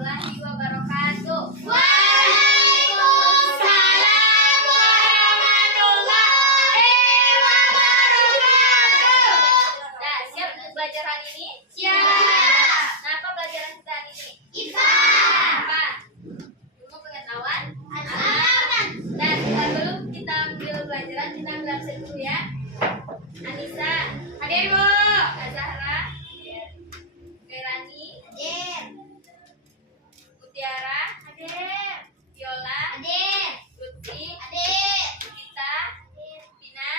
warahmatullahi wabarakatuh. Waalaikumsalam warahmatullahi wabarakatuh. Nah, siap untuk belajar hari ini? Siap. Nah, apa pelajaran kita hari ini? IPA. Apa? Ilmu pengetahuan Alam. Dan sebelum kita ambil pelajaran, kita ambil absen dulu ya. Anissa, Hadir, Bu. Azahra, Gerani, Hadir. Mutiara, Hadir. Viola, Hadir. Lutfi, Hadir. Gita, Pina,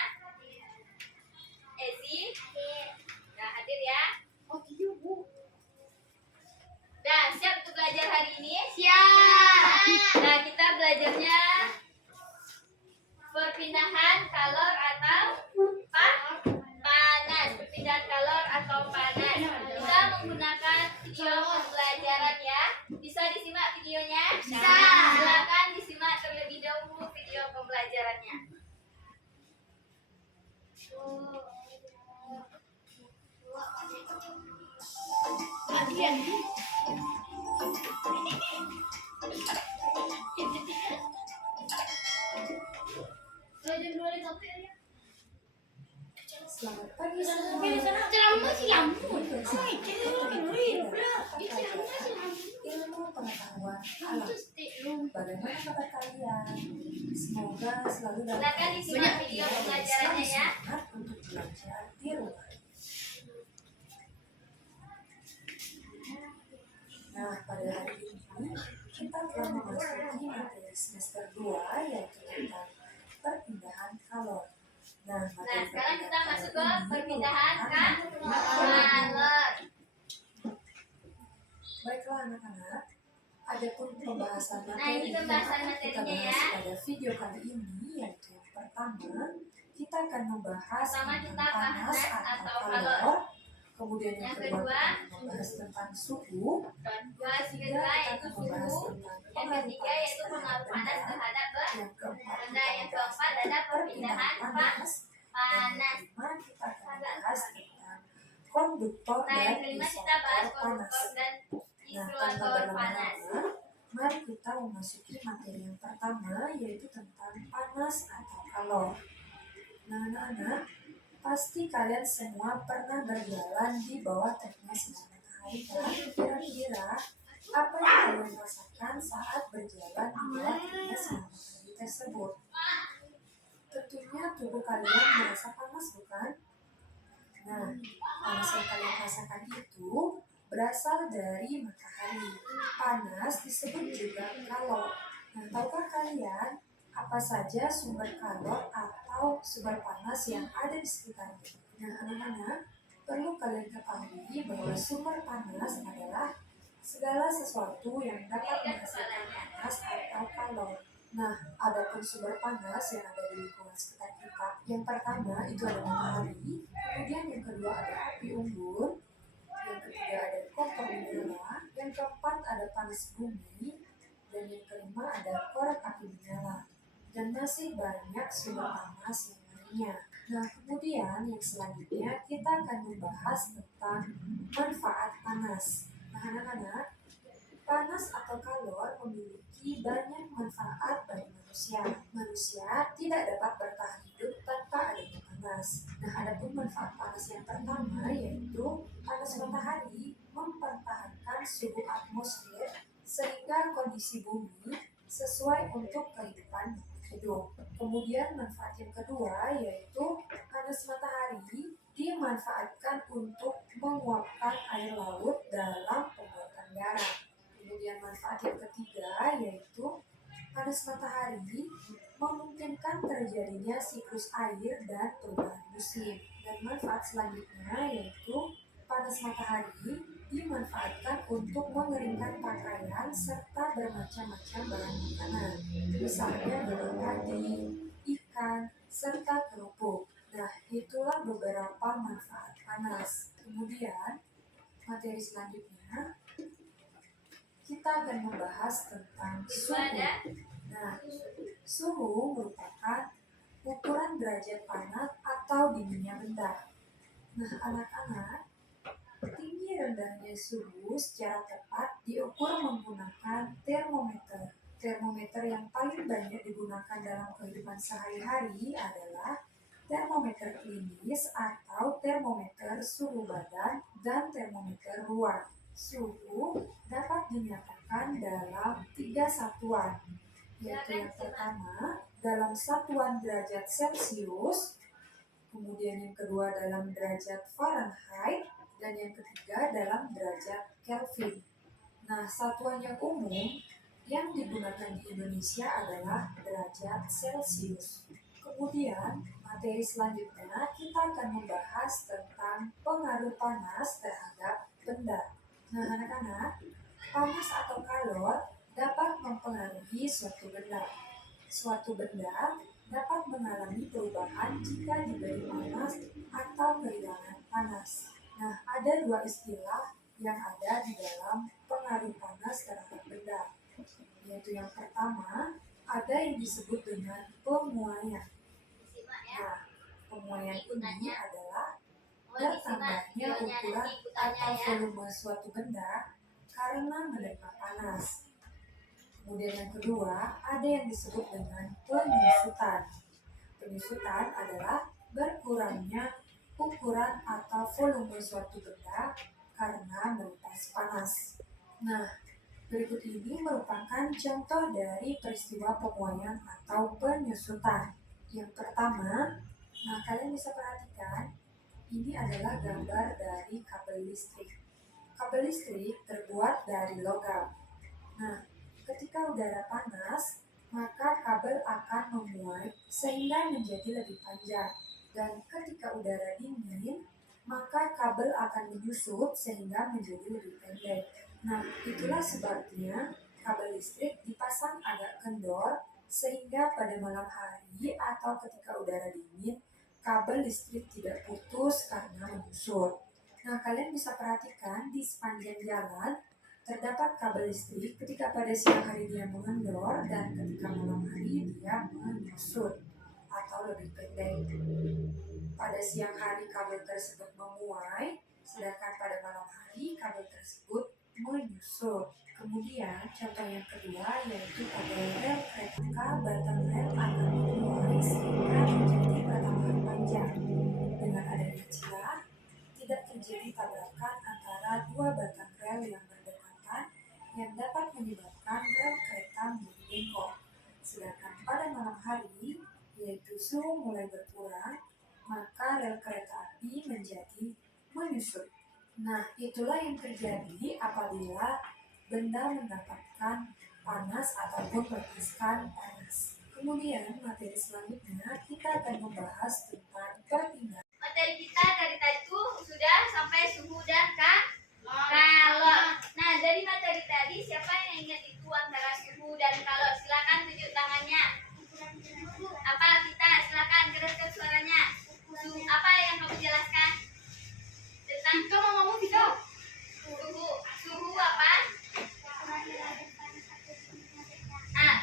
Ezi. Hadir. Nah, hadir ya. Oh, iya, Bu. Nah, siap untuk belajar hari ini? Siap. Nah, kita belajarnya perpindahan kalor atau panas. Perpindahan kalor atau panas. Kita menggunakan video pembelajaran ya. Bisa disimak videonya? Bisa. Silakan disimak terlebih dahulu video pembelajarannya. Selamat pagi semua. Ceramah si lampu. Ilmu pengetahuan alam. Bagaimana kabar kalian? Semoga selalu dalam Silakan disimak video pembelajarannya ya. semangat untuk belajar di rumah. Nah, pada hari ini kita telah memasuki materi semester 2 yaitu tentang perpindahan kalor. Nah, Sekarang kita masuk ke perpindahan kalor. kalor. Baiklah anak-anak, adapun pembahasan Nah, materi ini pembahasan yang akan kita materinya bahas ya. pada video kali ini yaitu yang pertama, kita akan membahas Pertama tentang kita panas panas atau atau kalor. Kemudian yang Yang kedua, kedua, kita akan membahas tentang suhu. Yang kedua yaitu suhu. Yang ketiga yaitu pengaruh panas terhadap Yang keempat, benda. Yang keempat adalah perpindahan panas. Dan yang kelima, kita akan membahas tentang konduktor Nah, dan yang kelima kita bahas isolator panas. konduktor dan Nah, tanpa isolator panas. berlama-lama, mari kita memasuki materi yang pertama yaitu tentang panas atau kalor. Nah, anak-anak, pasti kalian semua pernah berjalan di bawah teriknya sinar matahari kan? Kira-kira apa yang kalian rasakan saat berjalan di bawah teriknya sinar matahari tersebut? Tentunya tubuh kalian merasa panas, bukan? Nah, panas yang kalian rasakan itu berasal dari matahari. Panas disebut juga kalor. Nah, tahukah kalian apa saja sumber kalor atau sumber panas yang ada di sekitarnya? Nah, anak-anak, perlu kalian ketahui bahwa sumber panas adalah segala sesuatu yang dapat menghasilkan panas atau kalor. Nah, adapun sumber panas yang ada di lingkungan sekitar kita, yang pertama itu ada matahari, kemudian yang kedua ada api unggun, yang ketiga ada kompor menyala, yang keempat ada panas bumi, dan yang kelima ada korek api menyala, dan masih banyak sumber panas yang lainnya. Nah, kemudian yang selanjutnya kita akan membahas tentang manfaat panas. Nah, anak-anak, panas atau kalor memiliki banyak manfaat bagi manusia. Manusia tidak dapat bertahan hidup tanpa adanya panas. Nah, adapun manfaat panas yang pertama yaitu panas matahari mempertahankan suhu atmosfer sehingga kondisi bumi sesuai untuk kehidupan hidup. Kemudian manfaat yang kedua yaitu panas matahari dimanfaatkan untuk menguapkan air laut dalam pembuatan garam. Kemudian manfaat yang ketiga yaitu panas matahari memungkinkan terjadinya siklus air dan perubahan musim. Dan manfaat selanjutnya yaitu panas matahari dimanfaatkan untuk mengeringkan pakaian serta bermacam-macam bahan makanan, misalnya daun padi, ikan, serta kerupuk. Nah, itulah beberapa manfaat panas. Kemudian, materi selanjutnya kita akan membahas tentang suhu. Nah, suhu merupakan ukuran derajat panas atau dinginnya benda. Nah, anak-anak, tinggi rendahnya suhu secara tepat diukur menggunakan termometer. Termometer yang paling banyak digunakan dalam kehidupan sehari-hari adalah termometer klinis atau termometer suhu badan dan termometer ruang. Suhu dapat dinyatakan dalam 3 satuan, yaitu yang pertama dalam satuan derajat Celcius, kemudian yang kedua dalam derajat Fahrenheit, dan yang ketiga dalam derajat Kelvin. Nah, satuan yang umum yang digunakan di Indonesia adalah derajat Celcius. Kemudian, materi selanjutnya kita akan membahas tentang pengaruh panas terhadap benda. Nah, anak-anak, panas atau kalor dapat mempengaruhi suatu benda. Suatu benda dapat mengalami perubahan jika diberi panas atau kehilangan panas. Nah, ada dua istilah yang ada di dalam pengaruh panas terhadap benda, yaitu yang pertama ada yang disebut dengan pemuaian. Disimak ya. Nah, pemuaian ini adalah Disimak bertambahnya videonya ukuran nanti ikutannya atau ya. volume suatu benda karena menerima panas. Kemudian yang kedua, ada yang disebut dengan penyusutan. Penyusutan adalah berkurangnya ukuran atau volume suatu benda karena melepas panas. Nah, berikut ini merupakan contoh dari peristiwa pemuaian atau penyusutan. Yang pertama, nah kalian bisa perhatikan, ini adalah gambar dari kabel listrik. Kabel listrik terbuat dari logam. Nah, ketika udara panas, maka kabel akan memuai sehingga menjadi lebih panjang. Dan ketika udara dingin, maka kabel akan menyusut sehingga menjadi lebih pendek. Nah, itulah sebabnya kabel listrik dipasang agak kendor sehingga pada malam hari atau ketika udara dingin, kabel listrik tidak putus karena menyusut. Nah, kalian bisa perhatikan di sepanjang jalan terdapat kabel listrik ketika pada siang hari dia mengendor dan ketika malam hari dia menyusut atau lebih pendek. Pada siang hari kabel tersebut memuai, sedangkan pada malam hari kabel tersebut menyusut. Kemudian contoh yang kedua yaitu kabel rel kereta, batang rel akan memuai sehingga menjadi pertambahan panjang. Dengan adanya celah, tidak terjadi tabrakan antara dua batang rel yang berdekatan yang dapat menyebabkan rel kereta menjadi bengkok. Sedangkan pada malam hari, yaitu suhu mulai berkurang, maka rel kereta api menjadi menyusut. Nah, itulah yang terjadi apabila benda mendapatkan panas ataupun melepaskan panas. Kemudian, materi selanjutnya kita akan membahas tentang perpindahan. Materi kita dari tadi tuh sudah sampai suhu dan kalor. Nah, dari materi tadi siapa yang ingat itu antara suhu dan kalor? Silakan tunjuk tangannya. Apa kita? Silakan keraskan suaranya. Suhu apa yang kamu jelaskan? Tentang Vito mau ngomong Vito. suhu. Suhu apa?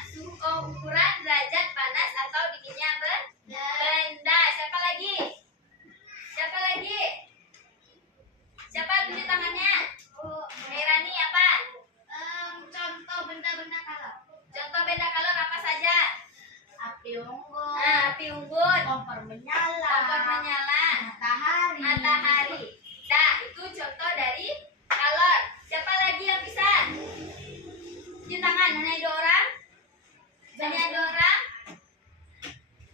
Suhu ukuran derajat panas atau dinginnya benda. Siapa lagi? Siapa lagi? Siapa tunjuk tangannya? Merani apa? Contoh benda-benda kalor. Contoh benda kalor apa saja? Api unggun. Api unggun, Kompor menyala. kompor menyala, Matahari. matahari. Nah, itu contoh dari kalor. Siapa lagi yang bisa? Tunjuk tangan. Hanya 2 orang? Hanya 2 orang?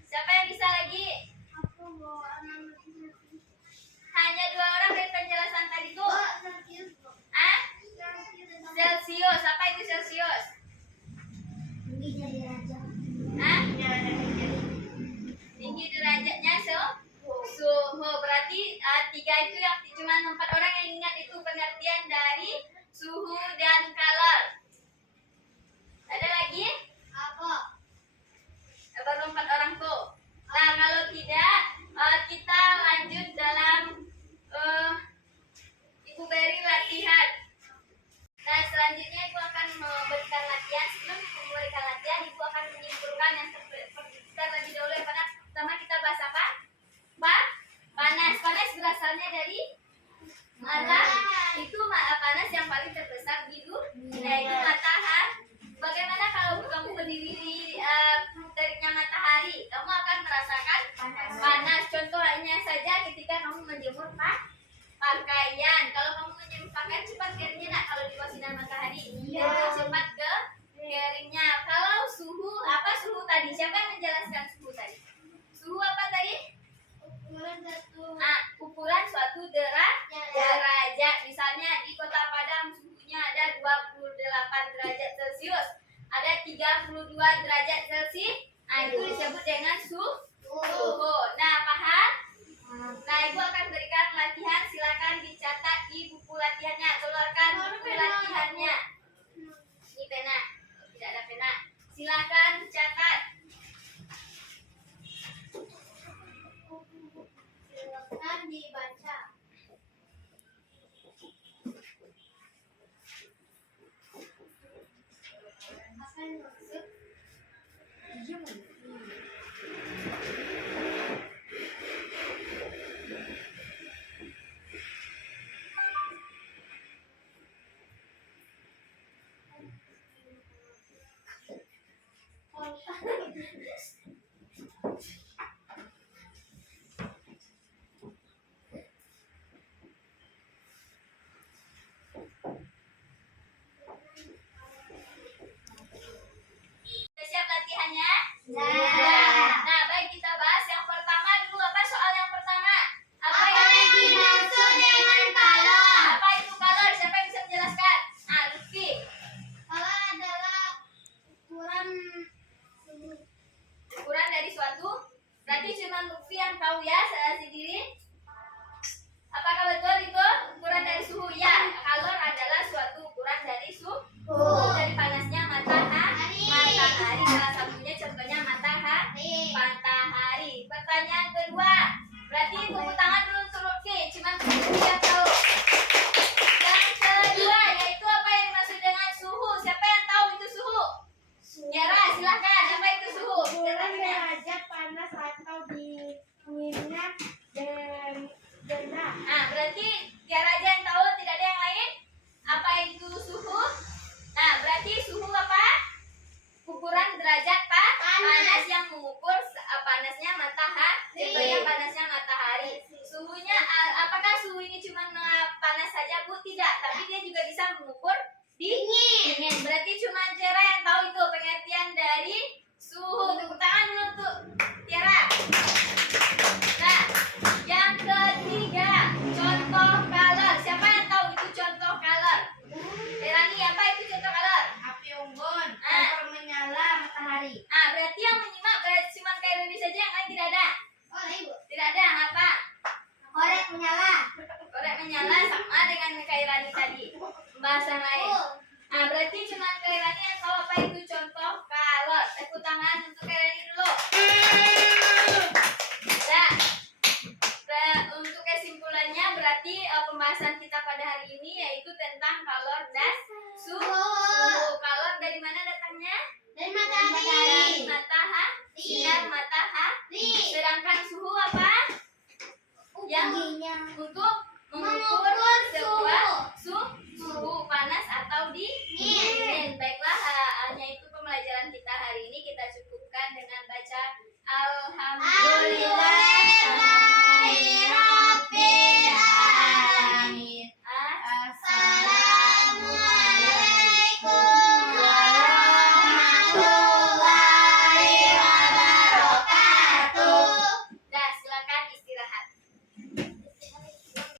Siapa yang bisa lagi? Hanya 2 orang dari penjelasan tadi tuh. Celcius. Apa itu Celcius? Tinggi derajatnya suhu. Berarti 3 itu yang cuma 4 orang yang ingat itu pengertian dari suhu dan kalor. Ada lagi? Baru 4 orang tuh. Nah, kalau tidak, kita lanjut dalam Ibu beri latihan. Nah, selanjutnya Ibu akan memberikan latihan. Sebelum Ibu memberikan latihan, Ibu akan menyimpulkan yang terlebih dahulu. Yang pertama kita bahas apa? Panas. Panas berasalnya dari mana? Itu panas yang paling menjemur pakaian. Kalau kamu menjemur pakaian cepat keringnya nak kalau di bawah sinar matahari. Iya. Jadi cepat ke keringnya. Kalau suhu apa suhu tadi? Siapa yang menjelaskan suhu tadi? Suhu apa tadi? Ukuran satu. Ukuran suatu derajat. Misalnya di Kota Padang suhunya ada 28 derajat Celcius, ada 32 derajat Celcius. Itu disebut dengan suhu. Nah, paham? Nah, Ibu akan berikan latihan. Silakan dicatat di buku latihannya. Keluarkan buku latihannya. Ini pena. Tidak ada pena. Silakan dicatat. Silakan dibaca. Apa yang maksud? Iya, Bu. Sudah siap latihannya? Ya. Nah, baik kita bahas yang pertama dulu. Apa soal yang pertama? Apa Apa yang dimaksud dengan kalor? Apa itu kalor? Siapa yang bisa menjelaskan? Lutfi. Kalor adalah ukuran suhu. Ukuran dari suatu. Berarti cuma Lutfi yang tahu ya sendiri. Apakah betul itu ukuran dari suhu? Ya, kalor adalah suatu ukuran dari suhu. Dari panasnya matahari. Salah satunya contohnya matahari. Pertanyaan kedua. Berarti tepuk tangan dulu untuk Lutfi. Cuma Lutfi yang tahu. Yang kedua yaitu apa yang dimaksud dengan suhu? Siapa yang tahu itu suhu? Tiara, silakan. Apa itu suhu? Ukuran Jelaskan. derajat panas atau dinginnya benda. Berarti Tiara aja yang tahu, tidak ada yang lain? Apa itu suhu? Nah, berarti suhu apa? Ukuran derajat panas yang mengukur panasnya matahari. Contohnya panasnya matahari. Suhunya apakah suhu ini cuma panas saja, Bu? Tidak, tapi dia juga bisa mengukur dingin. Berarti cuma Tiara yang tahu itu pengertian dari suhu. Tepuk tangan dulu untuk Tiara. Nah, yang ketiga, contoh kalor. Siapa yang tahu itu contoh kalor? Terani, apa itu contoh kalor? Api unggun, Ah. kompor menyala matahari. Berarti yang menyimak berarti cuma Kairani saja, yang lain tidak ada. Oh, Ibu. Tidak ada apa? Korek menyala. Korek menyala sama dengan Kairani tadi. Pembahasan lain. Berarti cuma Kairani yang tahu apa itu contoh kalor. Tepuk tangan untuk Kairani dulu.